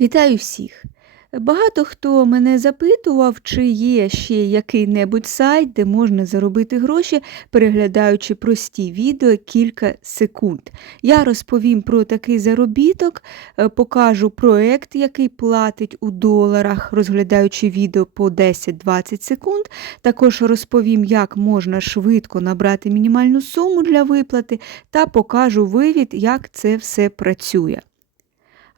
Вітаю всіх! Багато хто мене запитував, чи є ще який-небудь сайт, де можна заробити гроші, переглядаючи прості відео кілька секунд. Я розповім про такий заробіток, е, покажу проект, який платить у доларах, розглядаючи відео по 10-20 секунд. Також розповім, як можна швидко набрати мінімальну суму для виплати, та покажу вивід, як це все працює.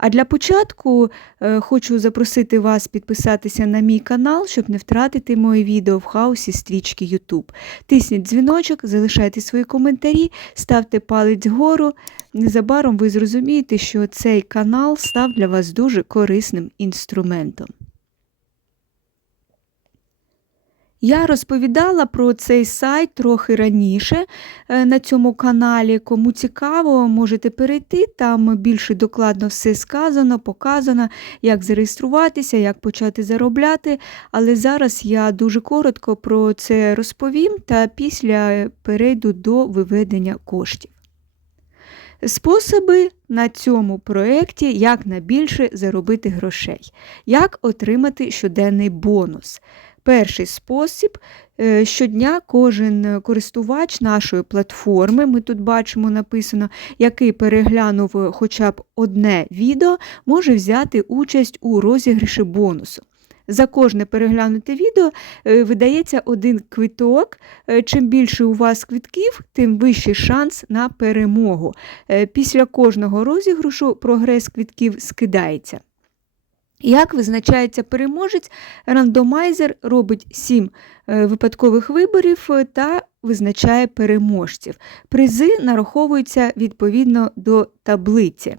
А для початку е, хочу запросити вас підписатися на мій канал, щоб не втратити мої відео в хаосі стрічки YouTube. Тисніть дзвіночок, залишайте свої коментарі, ставте палець вгору. Незабаром ви зрозумієте, що цей канал став для вас дуже корисним інструментом. Я розповідала про цей сайт трохи раніше е, на цьому каналі. Кому цікаво, можете перейти, там більше докладно все сказано, показано, як зареєструватися, як почати заробляти. Але зараз я дуже коротко про це розповім та після перейду до виведення коштів. Способи на цьому проєкті як найбільше заробити грошей, як отримати щоденний бонус. Перший спосіб е, щодня кожен користувач нашої платформи, ми тут бачимо написано, який переглянув хоча б одне відео, може взяти участь у розіграші бонусу. За кожне переглянуте відео е, видається один квиток. Е, чим більше у вас квитків, тим вищий шанс на перемогу. Після кожного розіграшу прогрес квитків скидається. Як визначається переможець, рандомайзер робить 7 е, випадкових виборів е, та визначає переможців. Призи нараховуються відповідно до таблиці.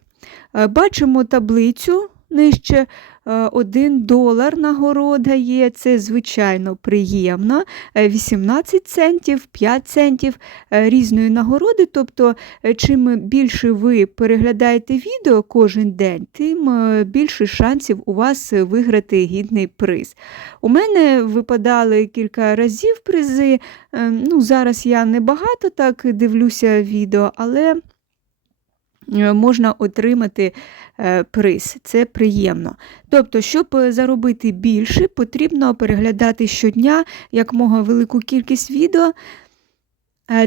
Е, бачимо таблицю нижче 1 долар нагорода є, це звичайно приємно. 18 центів, 5 центів різної нагороди. Тобто, чим більше ви переглядаєте відео кожен день, тим більше шансів у вас виграти гідний приз. У мене випадали кілька разів призи. ну Зараз я не багато так дивлюся відео, але. Е, можна отримати е, приз. Це приємно. Тобто, щоб е, заробити більше, потрібно переглядати щодня якмога велику кількість відео.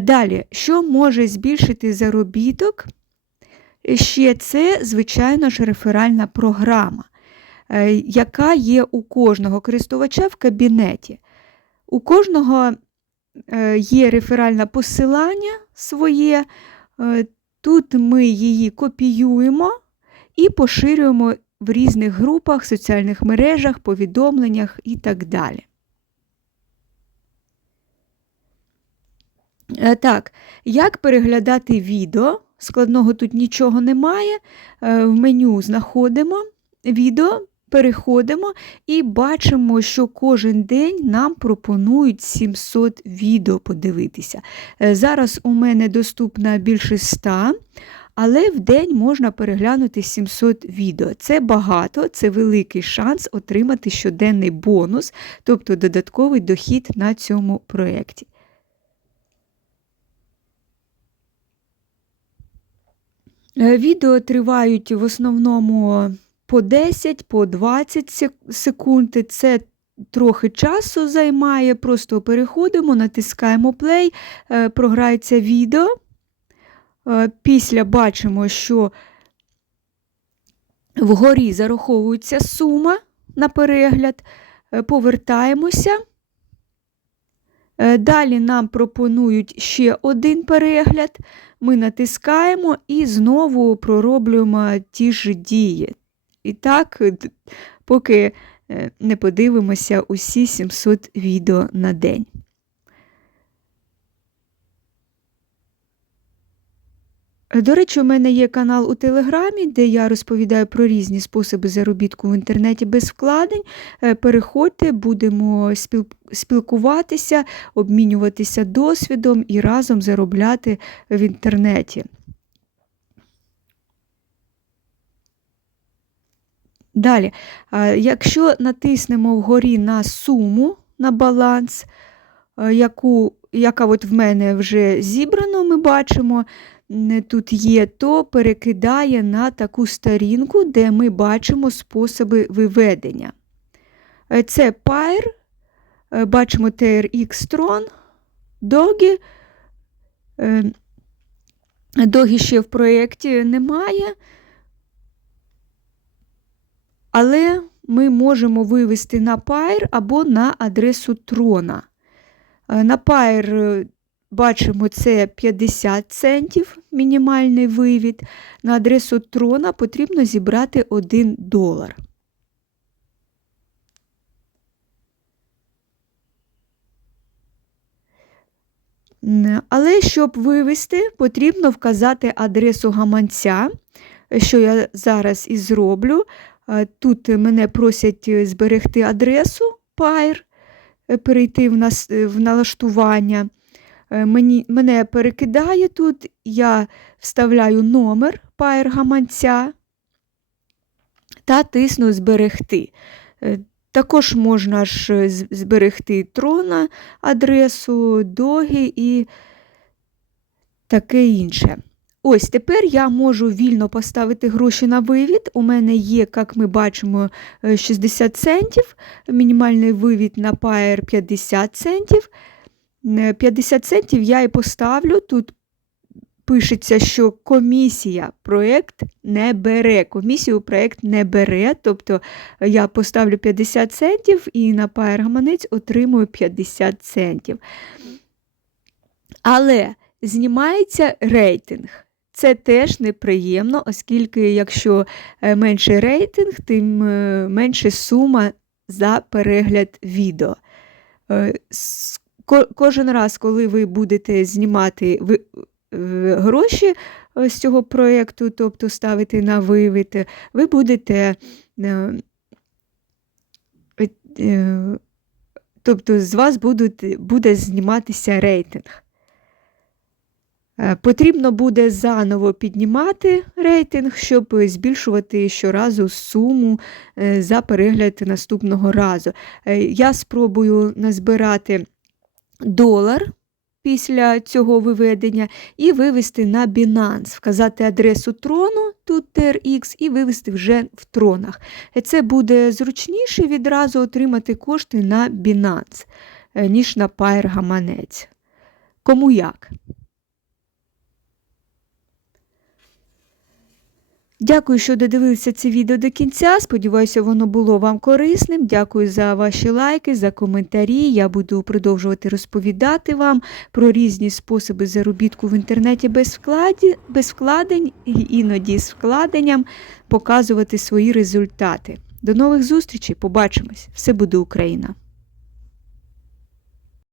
Далі, що може збільшити заробіток? Ще це, звичайно ж, реферальна програма, яка є у кожного користувача в кабінеті. У кожного є реферальне посилання своє. Тут ми її копіюємо і поширюємо в різних групах, соціальних мережах, повідомленнях і так далі. Е, так, як переглядати відео? Складного тут нічого немає. Е, в меню знаходимо відео, переходимо і бачимо, що кожен день нам пропонують 700 відео подивитися. Е, зараз у мене доступно більше 100. Але в день можна переглянути 700 відео. Це багато, це великий шанс отримати щоденний бонус, тобто додатковий дохід на цьому проєкті. Е, відео тривають в основному по 10, по 20 секунд. Це трохи часу займає. Просто переходимо, натискаємо play, е, програється відео. Е, після бачимо, що вгорі зараховується сума на перегляд, е, повертаємося. Далі нам пропонують ще один перегляд, ми натискаємо і знову пророблюємо ті ж дії. І так, поки е, не подивимося усі 700 відео на день. До речі, у мене є канал у Телеграмі, де я розповідаю про різні способи заробітку в інтернеті без вкладень. Е, переходьте, будемо спілкуватися, обмінюватися досвідом і разом заробляти в інтернеті. Далі, якщо натиснемо вгорі на суму на баланс, яку, яка от в мене вже зібрано, ми бачимо, тут є, то перекидає на таку сторінку, де ми бачимо способи виведення. Е, Це Pyre, е, бачимо TRX Tron, Dogi. Е, Догі ще в проєкті немає, але ми можемо вивести на Pyre або на адресу трона. Е, На Pyre е, бачимо це 50 центів мінімальний вивід. На адресу трона потрібно зібрати 1 долар. Але щоб вивести, потрібно вказати адресу гаманця, що я зараз і зроблю. Тут мене просять е, зберегти адресу Pyre, е, перейти в, нас, е, в налаштування. Мені, мене перекидає тут, я вставляю номер Pyre гаманця та тисну зберегти. Також можна ж зберегти трона, адресу, доги і таке інше. Ось тепер я можу вільно поставити гроші на вивід. У мене є, як ми бачимо, е, 60 центів, мінімальний вивід на Pair 50 центів. Е, 50 центів я і поставлю. Тут пишеться, що комісія проєкт не бере. Комісію проєкт не бере. Тобто е, я поставлю 50 центів і на Pair гаманець отримую 50 центів. Але знімається рейтинг. Це теж неприємно, оскільки якщо е, менший рейтинг, тим е, менше сума за перегляд відео. Е, Кожен раз, коли ви будете знімати гроші з цього проєкту, тобто ставити на вивід, ви будете. Тобто з вас будуть, буде зніматися рейтинг. Е, Потрібно буде заново піднімати рейтинг, щоб збільшувати щоразу суму е, за перегляд наступного разу. Е, Я спробую назбирати долар після цього виведення і вивести на Binance, вказати адресу трону, тут TRX, і вивести вже в тронах. Це буде зручніше відразу отримати кошти на Binance, ніж на Pair гаманець. Кому як? Дякую, що додивилися це відео до кінця. Сподіваюся, воно було вам корисним. Дякую за ваші лайки, за коментарі. Я буду продовжувати розповідати вам про різні способи заробітку в інтернеті без, вкладі, без вкладень і іноді з вкладенням показувати свої результати. До нових зустрічей, побачимось! Все буде Україна!